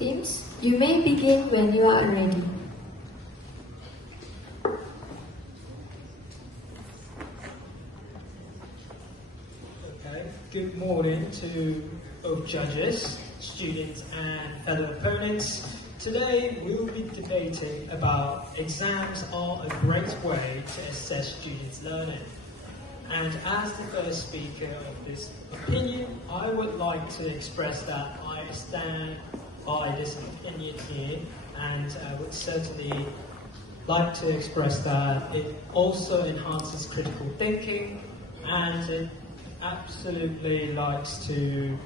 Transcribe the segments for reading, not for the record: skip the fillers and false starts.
Teams, you may begin when you are ready. Okay, good morning to both judges, students and fellow opponents. Today we will be debating about exams are a great way to assess students' learning. And as the first speaker of this opinion, I would like to express that I stand by this opinion here, and I would certainly like to express that it also enhances critical thinking, and it absolutely likes to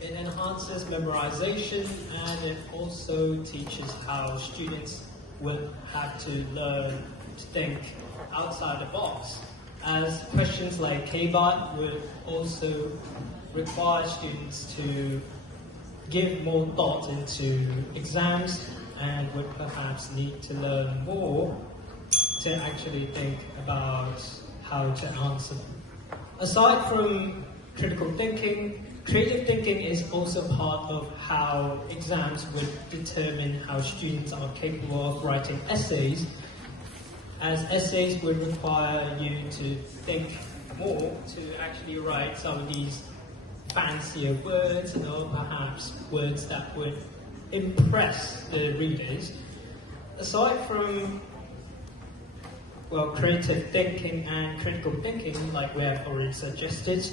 it enhances memorization, and it also teaches how students will have to learn to think outside the box, as questions like KBOT would also require students to give more thought into exams and would perhaps need to learn more to actually think about how to answer them. Aside from critical thinking, creative thinking is also part of how exams would determine how students are capable of writing essays, as essays would require you to think more to actually write some of these fancier words, or perhaps words that would impress the readers. Aside from creative thinking and critical thinking, like we have already suggested,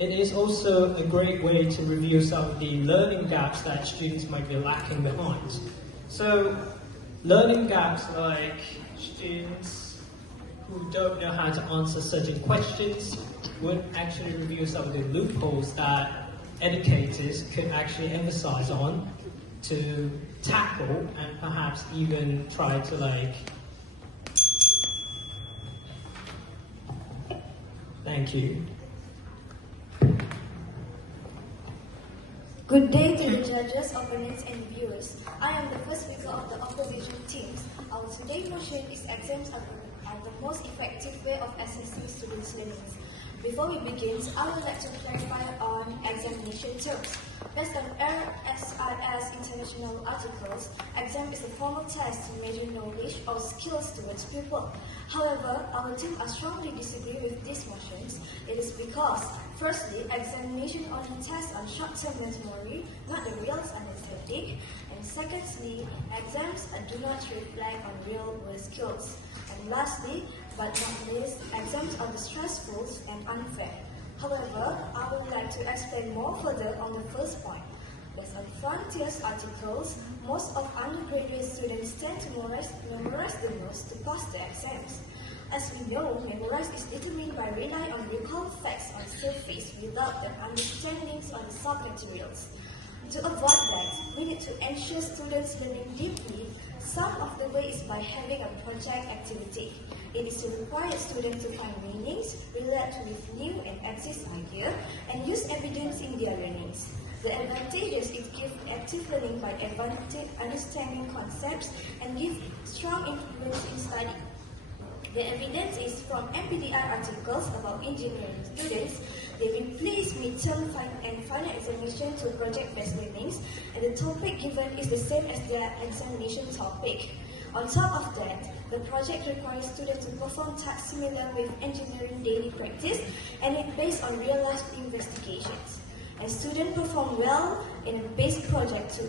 it is also a great way to review some of the learning gaps that students might be lacking behind. So, learning gaps like students who don't know how to answer certain questions would actually review some of the loopholes that educators could actually emphasize on to tackle and perhaps even try to Thank you. Good day to the judges, opponents and viewers. I am the first speaker of the opposition teams. Our today's motion is exams are the most effective way of assessing students' learning. Before we begin, I would like to clarify on examination terms. Based on RSIS international articles, exam is a formal test to measure knowledge or skills towards people. However, our team strongly disagree with these motions. It is because, firstly, examination only tests on short-term memory, not the real understanding. And secondly, exams do not reflect on real-world skills. And lastly, but not least, exams are stressful and unfair. However, I would like to explain more further on the first point. Based on Frontiers articles, most of undergraduate students tend to memorize the notes to pass the exams. As we know, memorize is determined by relying on recall facts on surface without an understanding of the sub-materials. To avoid that, we need to ensure students learning deeply. Some of the way is by having a project activity. It is to require students to find meanings, relate with new and existing ideas, and use evidence in their learnings. The advantages is give active learning by understanding concepts and give strong influence in study. The evidence is from MPDI articles about engineering students. They replace midterm and final examination to project-based learnings, and the topic given is the same as their examination topic. On top of that, the project requires students to perform tasks similar with engineering daily practice, and it's based on real-life investigations. And students perform well in a base project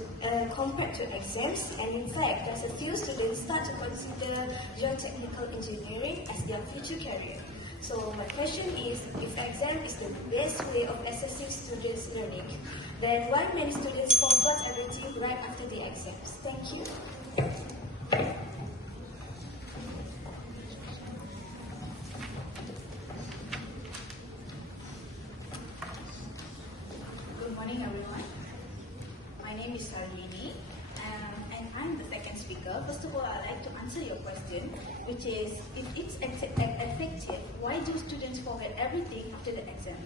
compared to exams, and in fact, there's a few students start to consider geotechnical engineering as their future career. So my question is, if exam is the best way of assessing students' learning, then why many students forgot everything right after the exams? Thank you. Good morning, everyone. My name is Sarlini, and I'm the second speaker. First of all, I'd like to answer your question, which is, if it's effective, why do students forget everything after the exam?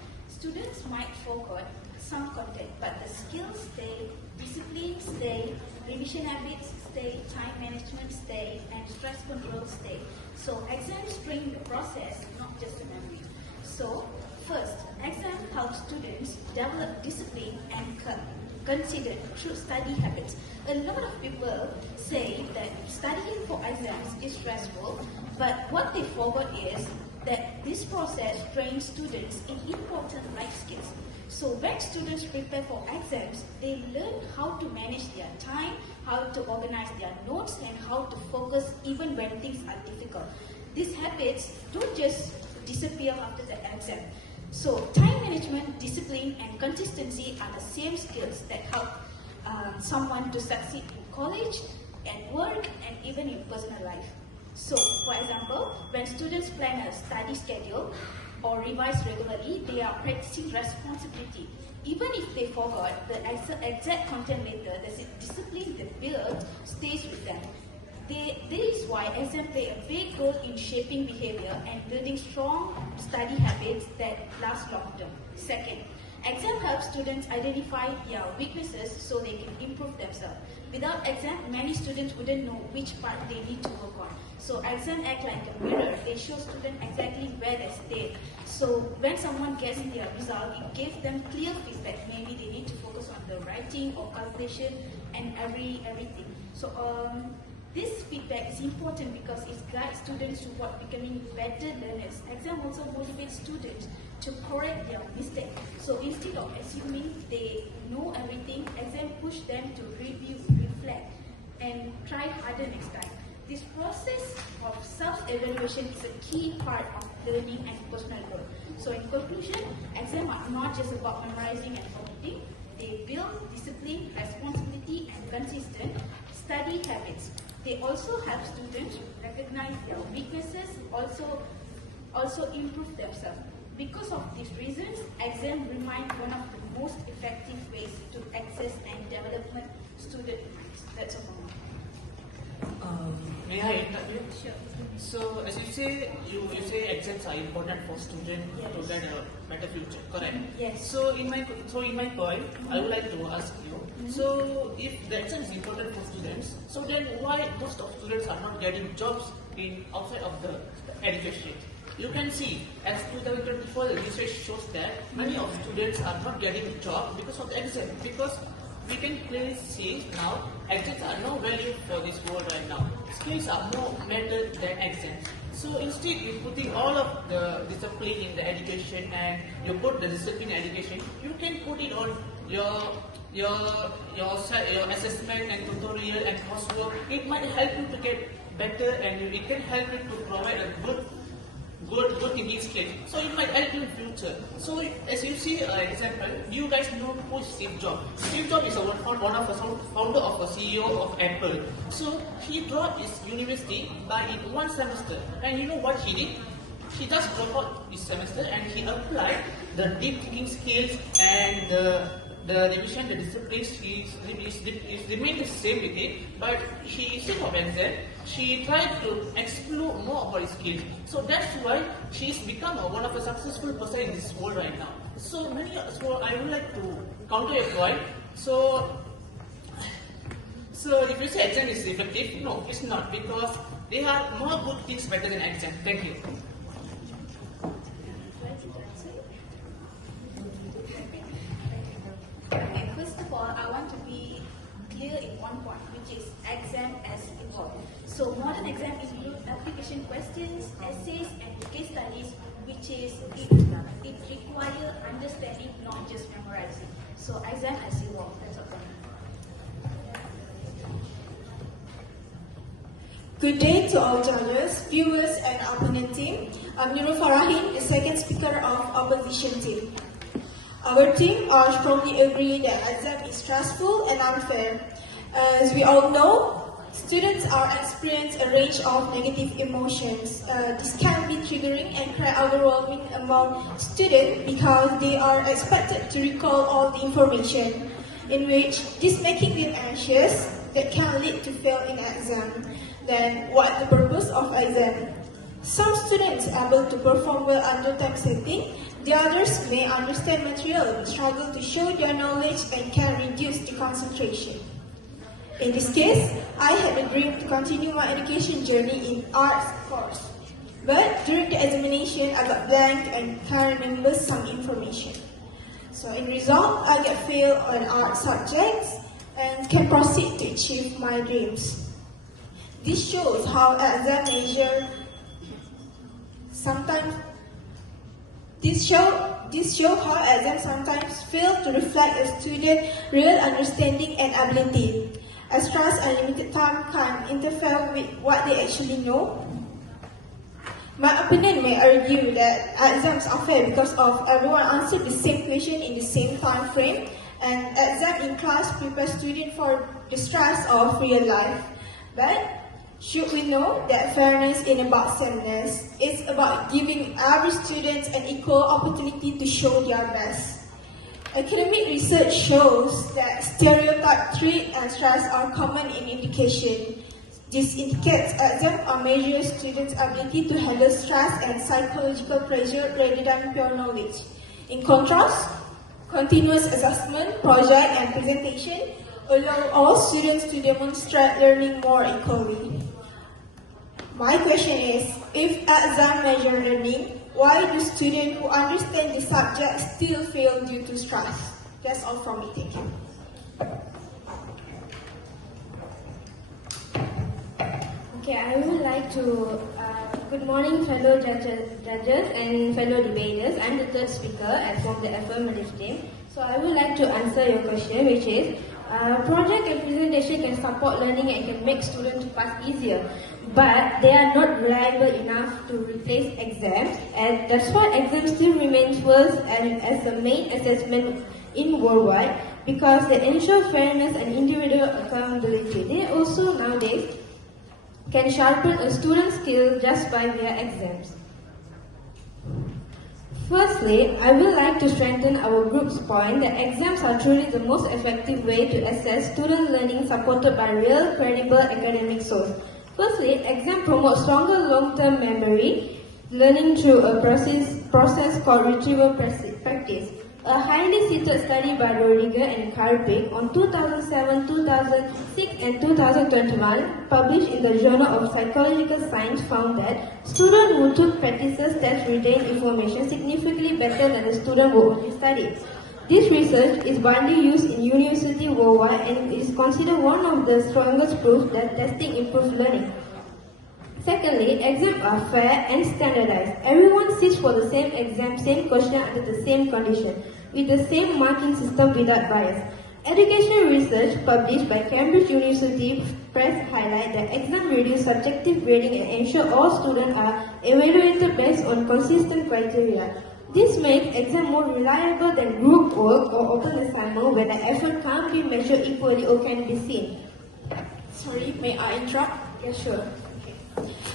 Students might forget some content, but the skills stay, discipline stay, revision habits stay, time management stay, and stress control stay. So exams train the process, not just the memory. So first, exam helps students develop discipline and consider through study habits. A lot of people say that studying for exams is stressful, but what they forget is that this process trains students in important life skills. So when students prepare for exams, they learn how to manage their time, how to organize their notes, and how to focus even when things are difficult. These habits don't just disappear after the exam. So time management, discipline, and consistency are the same skills that help someone to succeed in college, at work, and even in personal life. So, for example, when students plan a study schedule or revise regularly, they are practicing responsibility. Even if they forgot the exact content later, the discipline they build stays with them. This is why exams play a big role in shaping behavior and building strong study habits that last long term. Second, exam helps students identify their weaknesses so they can improve themselves. Without exam, many students wouldn't know which part they need to work on. So exam act like a mirror. They show students exactly where they stay. So when someone gets their result, it gives them clear feedback. Maybe they need to focus on the writing or calculation and everything. So this feedback is important because it guides students toward becoming better learners. Exam also motivates students to correct their mistakes. So instead of assuming they know everything, exam push them to review, reflect, and try harder next time. This process of self-evaluation is a key part of learning and personal growth. So in conclusion, exams are not just about memorizing and forgetting. They build discipline, responsibility, and consistent study habits. They also help students recognize their weaknesses, also improve themselves. Because of these reasons, exams remain one of the most effective ways to access and develop student minds. That's all. May I interview? Sure. So, as you say exams are important for students to get a better future, correct? Yes. So, in my point, I would like to ask you. So, if the exam is important for students, so then why most of students are not getting jobs in outside of the education? You can see, as 2024, the research shows that many of students are not getting a job because of the exam. Because we can clearly see now, exams are no value for this world right now. Skills are more matter than exams. So instead, you putting all of the discipline in the education and you put the discipline in education, you can put it on your assessment and tutorial and coursework. It might help you to get better and it can help you to provide a good thinking skill. So it might help you in future. So as you see example, you guys know who is Steve Jobs. Steve Jobs is one of the founder of a CEO of Apple. So he dropped his university by in one semester. And you know what he did? He just dropped out his semester and he applied the deep thinking skills and the revision, the discipline remained the same with it, but she, instead of exam, she tried to explore more about his skills. So that's why she's become one of a successful person in this world right now. So I would like to counter your point. So if you say exam is effective, no, it's not, because there are more good things better than exam. Thank you. Okay, first of all, I want to be clear in one point, which is exam as evolved. So modern exam include application questions, essays, and case studies, which is it require understanding, not just memorizing. So exam has evolved. That's all. Good day to all judges, viewers, and opponent team. I'm Nurul Farahin, the second speaker of opposition team. Our team are strongly agree that exam is stressful and unfair. As we all know, students are experiencing a range of negative emotions. This can be triggering and create overwhelming among students because they are expected to recall all the information, in which this making them anxious that can lead to fail in exam. Then, what is the purpose of exam? Some students are able to perform well under time setting, The others may understand material but struggle to show their knowledge and can reduce the concentration. In this case, I had a dream to continue my education journey in arts course. But during the examination, I got blank and can't remember some information. So in result, I get failed on art subjects and can proceed to achieve my dreams. This shows how exam measure sometimes. This show how exams sometimes fail to reflect a student's real understanding and ability. As class and limited time can interfere with what they actually know. My opponent may argue that exams are fair because of everyone answered the same question in the same time frame, and exam in class prepare students for the stress of real life. But should we know that fairness isn't about sameness? It's about giving every student an equal opportunity to show their best. Academic research shows that stereotype threat and stress are common in education. This indicates exams are measure students' ability to handle stress and psychological pressure rather than pure knowledge. In contrast, continuous assessment, project, and presentation allow all students to demonstrate learning more equally. My question is, if exam measure learning, why do students who understand the subject still fail due to stress? That's all from me, thank you. Okay, I would like to, good morning fellow judges and fellow debaters. I'm the third speaker from the affirmative team. So I would like to answer your question, which is, project and presentation can support learning and can make students pass easier, but they are not reliable enough to replace exams, and that's why exams still remain first and as the main assessment in worldwide, because they ensure fairness and individual accountability. They also nowadays can sharpen a student's skill just by their exams. Firstly, I would like to strengthen our group's point that exams are truly the most effective way to assess student learning supported by real, credible academic source. Firstly, exam promotes stronger long-term memory learning through a process called retrieval practice. A highly cited study by Rodriguez and Karpik on 2007, 2006 and 2021 published in the Journal of Psychological Science found that students who took practices tests retained information significantly better than the student who only studied. This research is widely used in universities worldwide and is considered one of the strongest proofs that testing improves learning. Secondly, exams are fair and standardized. Everyone sits for the same exam, same question under the same condition, with the same marking system without bias. Educational research published by Cambridge University Press highlight that exams reduce subjective grading and ensure all students are evaluated based on consistent criteria. This makes exams more reliable than group work or open assignment where the effort can't be measured equally or can be seen. Sorry, may I interrupt? Yeah, sure.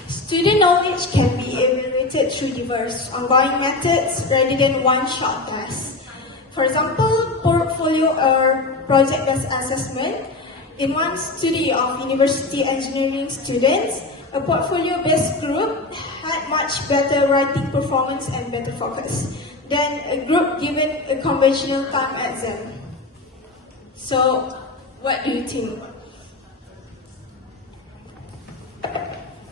Student knowledge can be evaluated through diverse ongoing methods rather than one-shot tests. For example, portfolio or project-based assessment. In one study of university engineering students, a portfolio-based group had much better writing performance and better focus than a group given a conventional time exam. So, what do you think?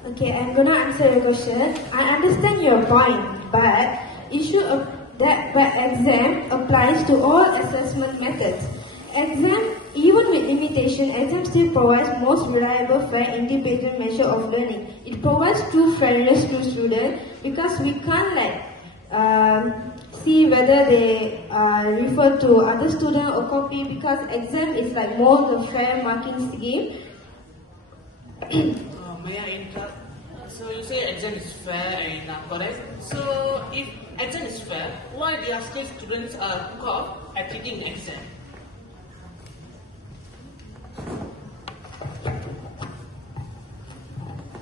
Okay, I'm gonna answer your question. I understand your point, but issue of that exam applies to all assessment methods. Exam, even with limitation, exam still provides most reliable, fair, independent measure of learning. It provides true fairness to students because we can't see whether they refer to other student or copy, because exam is like more the fair marking scheme. May I interrupt? So you say exam is fair and correct. So if exam is fair, why do you still students are caught at taking exam?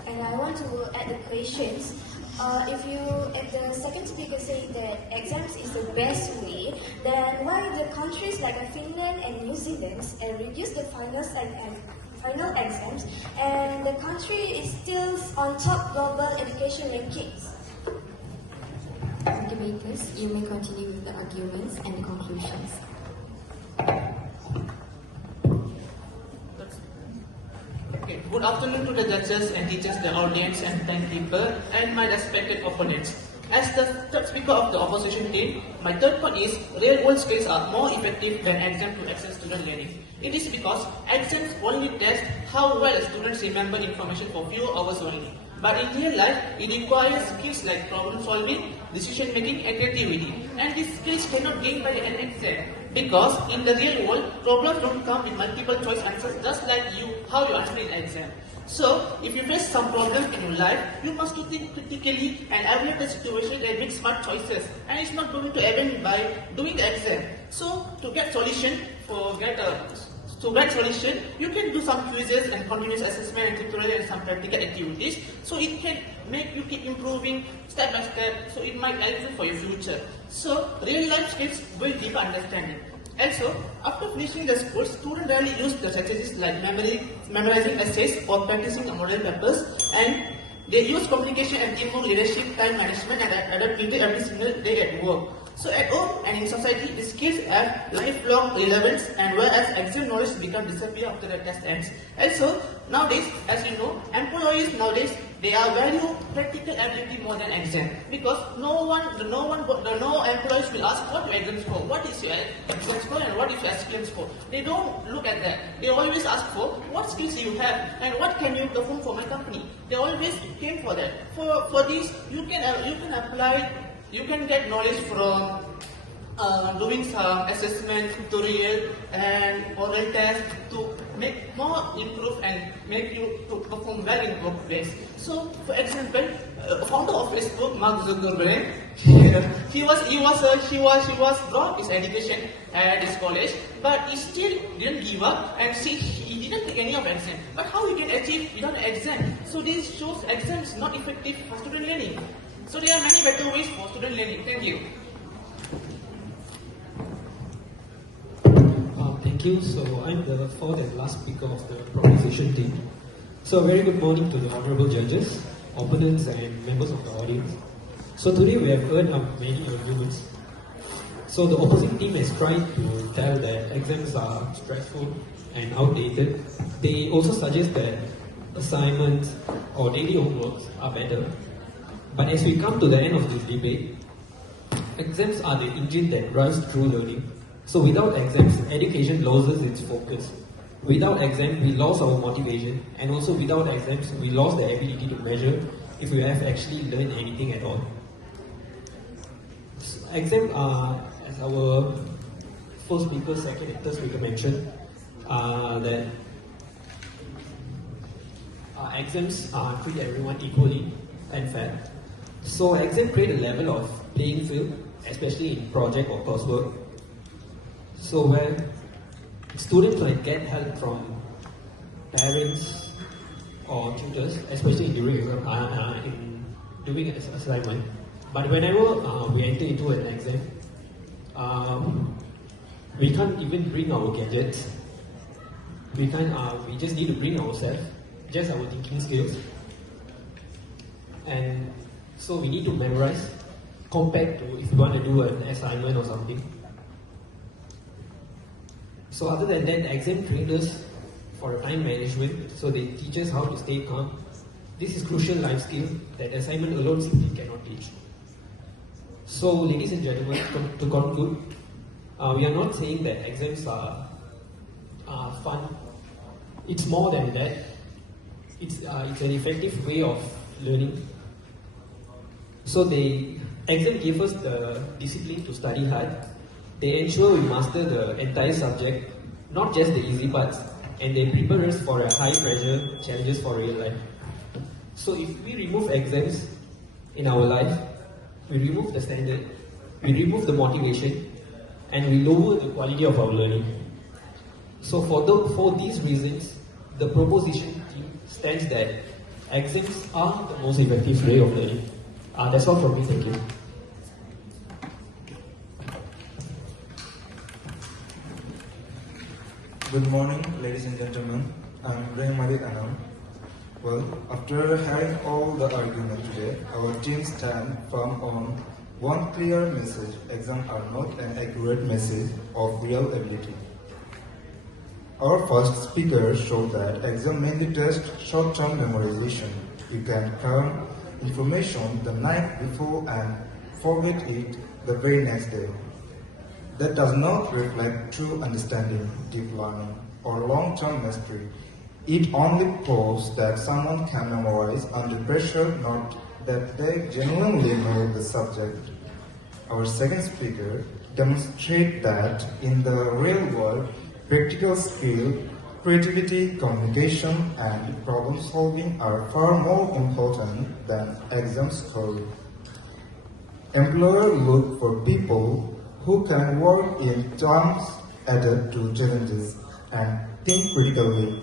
And I want to add the questions. If the second speaker say that exams is the best way, then why the countries like Finland and New Zealand reduce the final exams, and the country is still on top global education rankings? Okay, debaters, you may continue with the arguments and the conclusions. Okay. Good afternoon to the judges and teachers, the audience and timekeeper, and my respected opponents. As the third speaker of the opposition team, my third point is real-world skills are more effective than exams to access student learning. It is because exams only test how well students remember information for few hours only. But in real life, it requires skills like problem solving, decision making, and creativity. And these skills cannot gain by an exam. Because in the real world, problems don't come with multiple choice answers just like how you answer in an exam. So, if you face some problems in your life, you must to think critically and evaluate the situation and make smart choices. And it's not going to happen by doing the exam. So, to get solution, you can do some quizzes and continuous assessment and tutorial and some practical activities. So it can make you keep improving step by step. So it might help you for your future. So real life skills will deeper understanding. Also, after finishing the school, students rarely use the strategies like memorizing essays or practicing the model papers, and they use communication and teamwork, leadership, time management, and adaptability every single day at work. So at home and in society, the skills have lifelong relevance, and whereas exam knowledge become disappear after the test ends. Also, nowadays, as you know, employees nowadays they are value practical ability more than exam, because no employees will ask what your exams for, what is your exams for, and what is your experience for. They don't look at that. They always ask for what skills you have and what can you perform for my company. They always came for that. For this, you can apply. You can get knowledge from doing some assessment, tutorial, and oral test to make more improve and make you to perform well in workplace. So, for example, founder of Facebook, Mark Zuckerberg, he was dropped his education at his college, but he still didn't give up and he didn't take any of exam. But how he can achieve without an exam? So this shows exam is not effective for student learning. So there are many better ways for student learning. Thank you. Thank you. So I'm the fourth and last speaker of the proposition team. So a very good morning to the honourable judges, opponents and members of the audience. So today we have heard many arguments. So the opposing team has tried to tell that exams are stressful and outdated. They also suggest that assignments or daily homeworks are better. But as we come to the end of this debate, exams are the engine that drives true learning. So without exams, education loses its focus. Without exams, we lost our motivation, and also without exams, we lost the ability to measure if we have actually learned anything at all. Exams are, as our first speaker, second and third speaker mentioned, that exams treat everyone equally and fair. So exams create a level of playing field, especially in project or coursework. So where students might get help from parents or tutors, especially during in doing an assignment. But whenever we enter into an exam, we can't even bring our gadgets. We just need to bring ourselves, just our thinking skills. And so we need to memorize compared to if you want to do an assignment or something. So other than that, exam train us for time management, so they teach us how to stay calm. This is crucial life skill that assignment alone simply cannot teach. So ladies and gentlemen, to conclude, we are not saying that exams are fun. It's more than that. It's an effective way of learning. So exam give us the discipline to study hard. They ensure we master the entire subject, not just the easy parts, and they prepare us for a high pressure challenges for real life. So if we remove exams in our life, we remove the standard, we remove the motivation, and we lower the quality of our learning. So for these reasons, the proposition team stands that exams are the most effective way of learning. That's all from me, thank you. Good morning, ladies and gentlemen. I'm Rahimadi Anam. Well, after having all the argument today, our team stand firm on One clear message: exams are not an accurate message of real ability. Our first speaker showed that exams mainly test short-term memorization. You can learn information the night before and forget it the very next day. That does not reflect true understanding, deep learning, or long-term mastery. It only proves that someone can memorize under pressure, not that they genuinely know the subject. Our second speaker demonstrates that in the real world, practical skill, creativity, communication, and problem solving are far more important than exam score. Employers look for people who can work in terms, adapt to challenges, and think critically,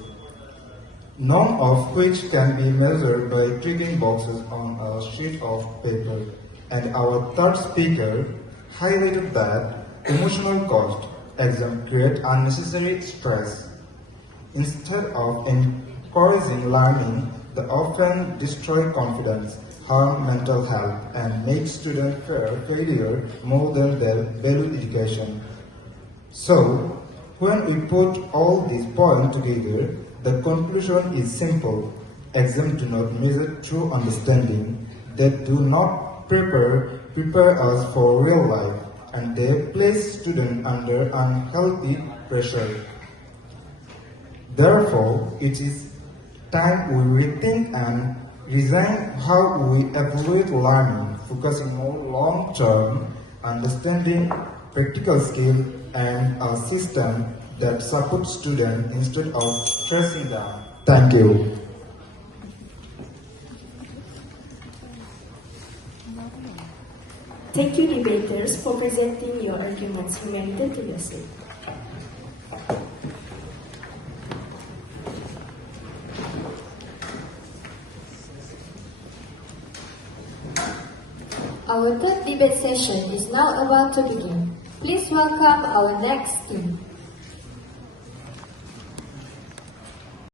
none of which can be measured by ticking boxes on a sheet of paper. And our third speaker highlighted that emotional cost exams create unnecessary stress. Instead of encouraging learning, they often destroy confidence, harm mental health, and make students fear failure more than they value education. So, when we put all these points together, the conclusion is simple. Exams do not measure true understanding. They do not prepare us for real life, and they place students under unhealthy pressure. Therefore, it is time we rethink and resign how we evaluate learning, focusing more long-term understanding, practical skill, and a system that supports students instead of stressing them. Thank you. Thank you, debaters, for presenting your arguments. You may return to your seat. Our third debate session is now about to begin. Please welcome our next team.